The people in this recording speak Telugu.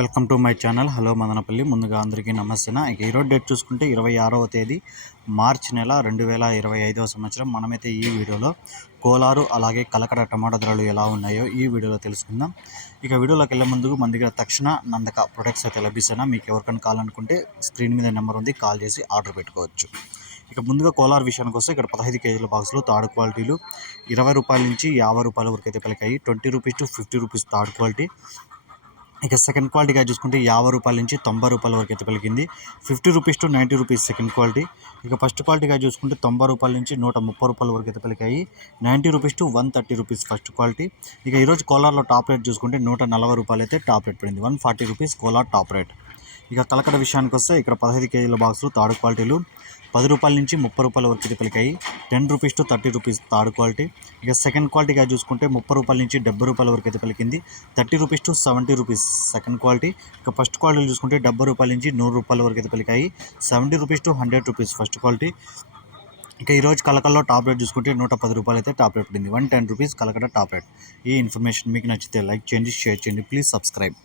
Welcome to my channel. Hello Madanapalle. ముందుగా అందరికీ నమస్తే ఇక ఈరోజు డేట్ చూసుకుంటే ఇరవై ఆరవ తేదీ మార్చి నెల రెండు వేల ఇరవై ఐదవ సంవత్సరం. మనమైతే ఈ వీడియోలో కోలారు అలాగే కలకడ టమాటా ధరలు ఎలా ఉన్నాయో ఈ వీడియోలో తెలుసుకుందాం. ఇక వీడియోలోకి వెళ్ళే ముందుకు మన దగ్గర తక్షణ నందక ప్రొడక్ట్స్ అయితే లభిస్తున్నా మీకు ఎవరికైనా కావాలనుకుంటే స్క్రీన్ మీద నెంబర్ ఉంది కాల్ చేసి ఆర్డర్ పెట్టుకోవచ్చు. ఇక ముందుగా కోలార్ విషయానికి వస్తే ఇక్కడ పదహైదు కేజీల బాక్సులు థర్డ్ క్వాలిటీలు ఇరవై రూపాయల నుంచి యాభై రూపాయల వరకు అయితే పలికాయి. Twenty rupees to fifty rupees third quality. ఇక సెకండ్ క్వాలిటీగా చూసుకుంటే యాభై రూపాయల నుంచి తొంభై రూపాయల వరకు అయితే పలికింది. Fifty rupees to ninety rupees second quality ఇక ఫస్ట్ క్వాలిటీగా చూసుకుంటే తొంభై రూపాయల నుంచి నూట ముప్పై రూపాయల వరకు అయితే పలికాయి. Ninety rupees to one thirty rupees first quality ఇక ఈరోజు కోలార్లో టాప్ రేట్ చూసుకుంటే నూట నలభై రూపాయలు అయితే టాప్ రేట్ పడింది. One forty rupees Kolar top rate ఇక కలకడ విషయానికి వస్తే ఇక్కడ పదహైదు కేజీల బాక్సులు తాడు క్వాలిటీలు. పది రూపాయల నుంచి ముప్పై రూపాయల వరకు అయితే పలికాయి. Ten rupees to thirty rupees third quality. ఇక సెకండ్ క్వాలిటీగా చూసుకుంటే ముప్పై రూపాయల నుంచి డెబ్బై రూపాయల వరకు అయితే పలికింది. Thirty rupees to seventy rupees second quality. ఇక ఫస్ట్ క్వాలిటీ చూసుకుంటే డెబ్బై రూపాయల నుంచి నూరు రూపాయల వరకు అయితే పలికాయి. Seventy rupees to hundred rupees first quality. ఇక ఈరోజు కలకల్లో టాప్ రేట్ చూసుకుంటే నూట పది రూపాయలు అయితే టాప్ రేట్ పడింది. One ten rupees Kalakada top rate. ఈ ఇన్ఫర్మేషన్ మీకు నచ్చితే లైక్ చేయండి షేర్ చేయండి. Please subscribe.